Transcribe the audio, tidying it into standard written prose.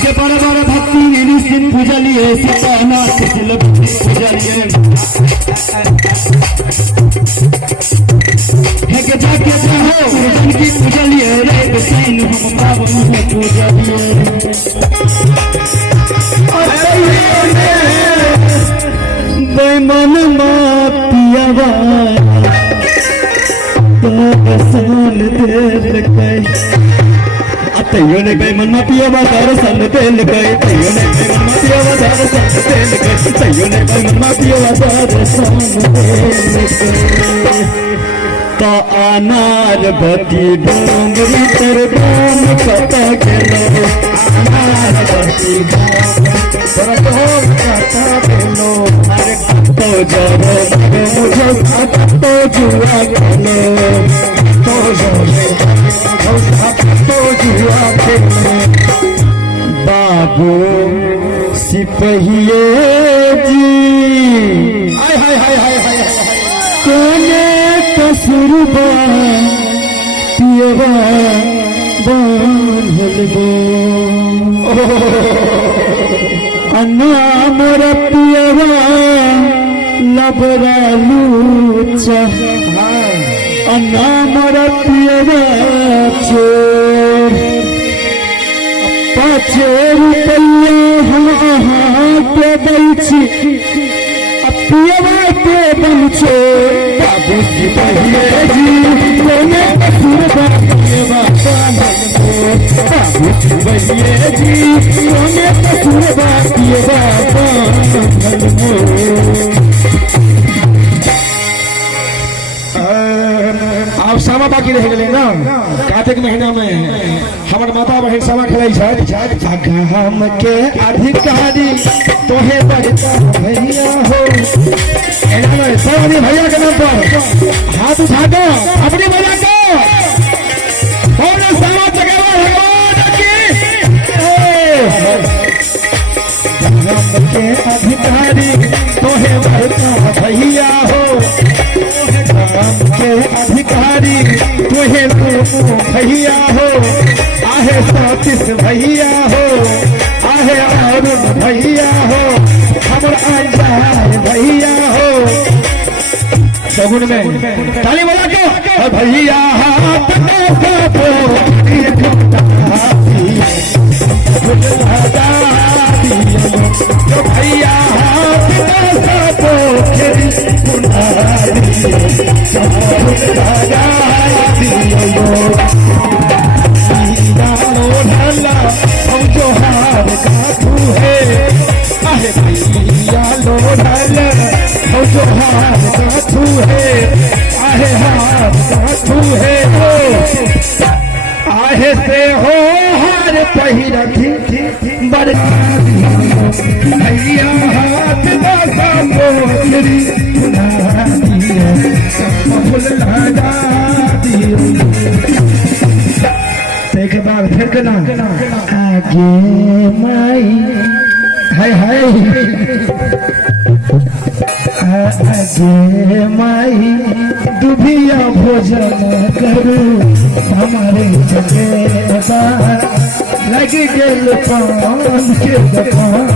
जे बड़े बड़े भक्ति निश्चित पूजलिए सीतानाथ पूजलिए जाके चाहो की पूजलिए रे सैन हम पावन पूजलिए बेमन मापियावा सान दिल कई तैयो ने कई मन पियावा दर्शन दिल कई तैयो ने कई मन पियावा दर्शन दिल कई तैयो ने कई मन पियावा दर्शन दिल कई तो अनार बती डोंगरी तर दान कता गेलो अनार बती डोंगरी कता गेलो अरे तो जरो मुझे तो जुआ गेलो तो जरो तो जुआ गेलो बाबू सिपहिए जी हाय हाय हाय हाय हाय कोने कसुरबा पियवा बांधल गो अन्ना मोर पियवा लबरा लूचा अन्ना मोर पियवा चोर 5 रुपया हाथ दै छी पियवा के बंचो बाबू सिपहिए जी कोने कसुरबा पियवा बांधल गो बाबू सिपहिए जी कोने कसुरबा पियवा बांधल गो आप सामा बाकी रह गए ना कार्तिक महीना में हमारे माता बहन सामा खेलाई हम के अधिकारी तोहे बड़का भैया हो सवानी भैया के नाम पर हाथ उठा दो अपनी बजा दो और सामा चकेवा भगवान की हम के अधिकारी तोहे बड़का भैया हो के अधिकारी तुहे भैया हो आहे सतीश भैया हो आहे अरुण भैया हो हमर अंजार भैया हो सगुन में ताली बजा के भैया हाथ तो भैया हाथ हम जो हार काठू है आहे भैया लोढ़ल हम जो हार काठू है आहे हार काठू है आहे से हो हार पहिरथी बड़का भैया हाथ दासा मोरी के बाद फिर कहना आगे माई हाय हाय आगे माई दुभिया भोजन करू हमारे जगह लग गेल पान के दुकान